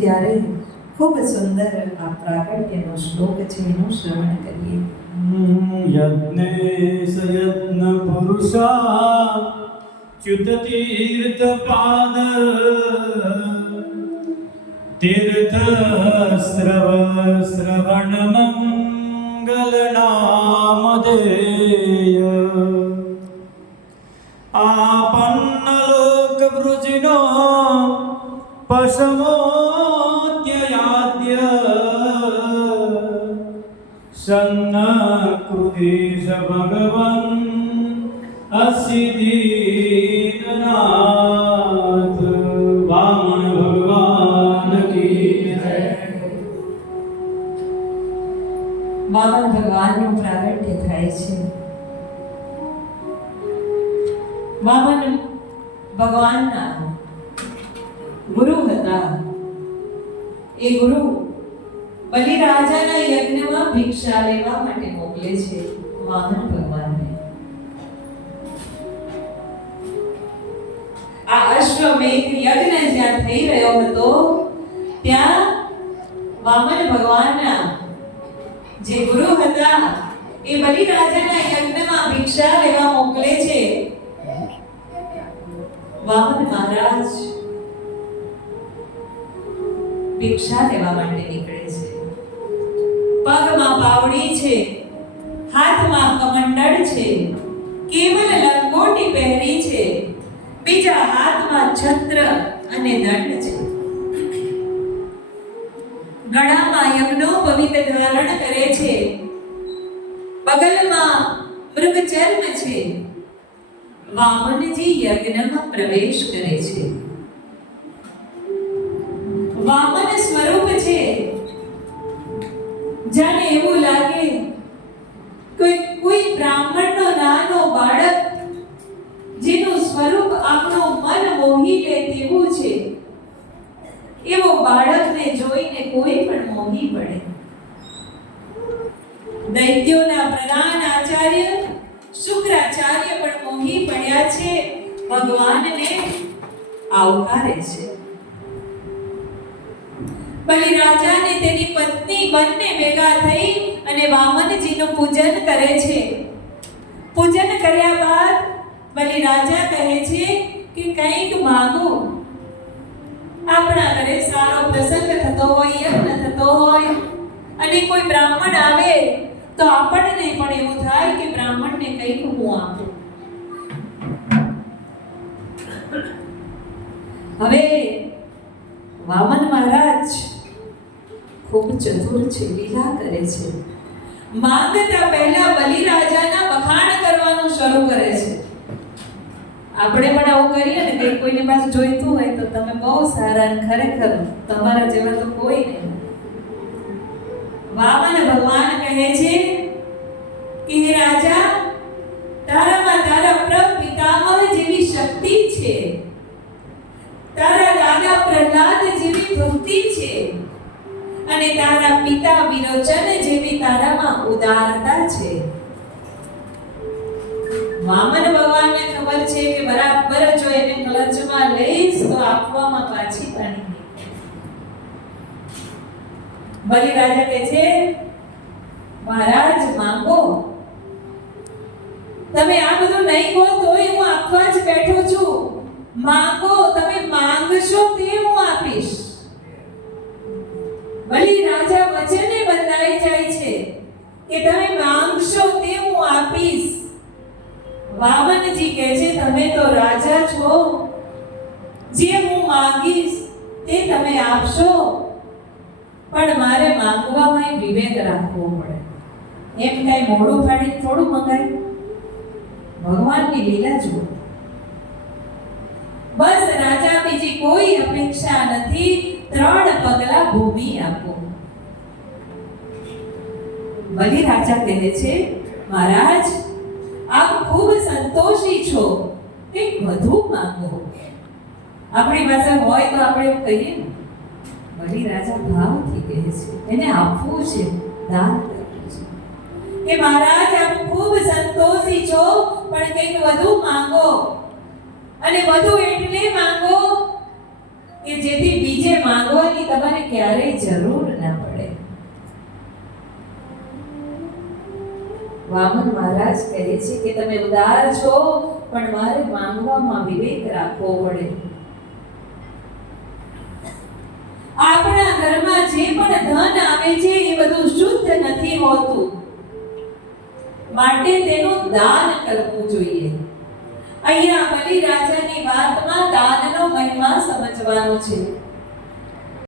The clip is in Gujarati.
ત્યારે ખૂબ સુંદર આ પ્રાગટ્યનો શ્લોક છે, એનું શ્રવણ કરીએ. યજ્ઞે સયજ્ઞ પુરુષા ચ્યુત તીર્થ પાદ તીર્થ શ્રવણ મંગલ નામધેય આપન્ન લોક વૃજિનો પશમોત્યયાદ્ય સન્નકૃતિશ ભગવન અસિદ્ધિનાથ. વામન ભગવાન કી જય. વામન ભગવાનનું પ્રાગટ્ય થાય છે. વામન ભગવાનના ગુરુ હતા. એ ગુરુ બલિરાજાના યજ્ઞમાં ભિક્ષા લેવા માટે મોકલે છે વામન ભગવાનને. આ અશ્વમેધ યજ્ઞ જ્યાં થઈ રહ્યો હતો ત્યાં વામન ભગવાનના જે ગુરુ હતા એ બલિરાજાના યજ્ઞમાં ભિક્ષા લેવા મોકલે છે. વામન મહારાજ ભિક્ષા લેવા માટે નીકળે છે. પગમાં પાવડી છે, હાથમાં કમંડળ છે, કેવલ લંગોટી પહેરી છે, બીજા હાથમાં છત્ર અને દંડ છે, ગળામાં યજ્ઞોપવિત ધારણ કરે છે, બગલમાં મૃગચર્મ છે. વામનજી યજ્ઞમાં પ્રવેશ કરે છે. વામન સ્વરૂપ છે. જાણે એવું લાગે કોઈ બ્રાહ્મણનો નાનો બાળક જેનું સ્વરૂપ આપનો મન મોહી લે તેવું છે. એવો બાળકને જોઈને કોઈ પણ મોહી પડે. દૈત્યોના પ્રધાન આચાર્ય શુક્રાચાર્ય પણ મોહી પડ્યા છે. ભગવાનને આવકારે છે. બલિરાજા અને તેની પત્ની બંને ભેગા થઈ અને વામનજીનું પૂજન કરે છે. પૂજન કર્યા બાદ બલિરાજા કહે છે કે કંઈક માંગો. આપણા ઘરે સારો પ્રસંગ થતો હોય, યજ્ઞ થતો હોય અને કોઈ બ્રાહ્મણ આવે તો આપણને પણ એવું થાય કે બ્રાહ્મણને કંઈક હું આપું. હવે વામન મહારાજ ખૂબ ચતુર છે, લીલા કરે છે. માંગતા પહેલા બલિરાજાના વખાણ કરવાનું શરૂ કરે છે. આપણે પણ આવું કરીએ ને કે કોઈની પાસે જોઈતું હોય તો તમે બહુ સારા, ખરેખર તમારા જેવા તો કોઈ નહીં. વામન ભગવાન કહે છે કે હે રાજા, તારામાં તારા પ્રપિતામહ જેવી શક્તિ છે, તારા દાદા પ્રહલાદ જેવી ભક્તિ છે અને તારા પિતા વિરોચન જેવી તારામાં ઉદારતા છે. વામન ભગવાનને ખબર છે કે બરાબર જો એને કલચમાં લઈશ તો આપવામાં પાછી પાણી. બલિરાજા કહે છે, મહારાજ માંગો. તમે આ બધું નહીં કહો તોય હું આપવા જ બેઠો છું. માંગો, તમે માંગશો તે હું આપીશ. બલિરાજા વચને બંધાય કે તમે માંગશો તે હું આપીશ. વામનજી કહે છે તમે તો રાજા છો, જે હું માંગીશ તે તમે આપશો, પણ મારે માંગવામાં વિવેક રાખવો પડે. એમ કઈ મોડું પાડી થોડું મંગાય. ભગવાનની લીલા જુઓ. બસ રાજા બીજી કોઈ અપેક્ષા નથી, 3 પગલા ભૂમિ આપો. બલિ રાજા કહે છે મહારાજ આપ ખૂબ સંતોષી છો, કંઈક વધુ માંગો. આપણી પાસે હોય તો આપણે એવું કહીએ ને. બલિ રાજા ભાવથી કહે છે, એને આપવું છે, દાન કરવું છે કે મહારાજ આપ ખૂબ સંતોષી છો, પણ કંઈક વધુ માંગો. અને વધુ એટલે માંગો કે જેથી બીજે માંગવાની તમારે ક્યારેય જરૂર ના પડે. વામન મહારાજ કહે છે કે તમે ઉદાર છો, પણ મારે માંગવામાં વિવેક રાખવો પડે. આપણા ઘરમાં જે પણ ધન આવે છે એ બધું શુદ્ધ નથી હોતું, માટે તેનું દાન કરવું જોઈએ. અહીંયા બલિ રાજાની વાતમાં દાનનો મહિમા સમજવાનો છે.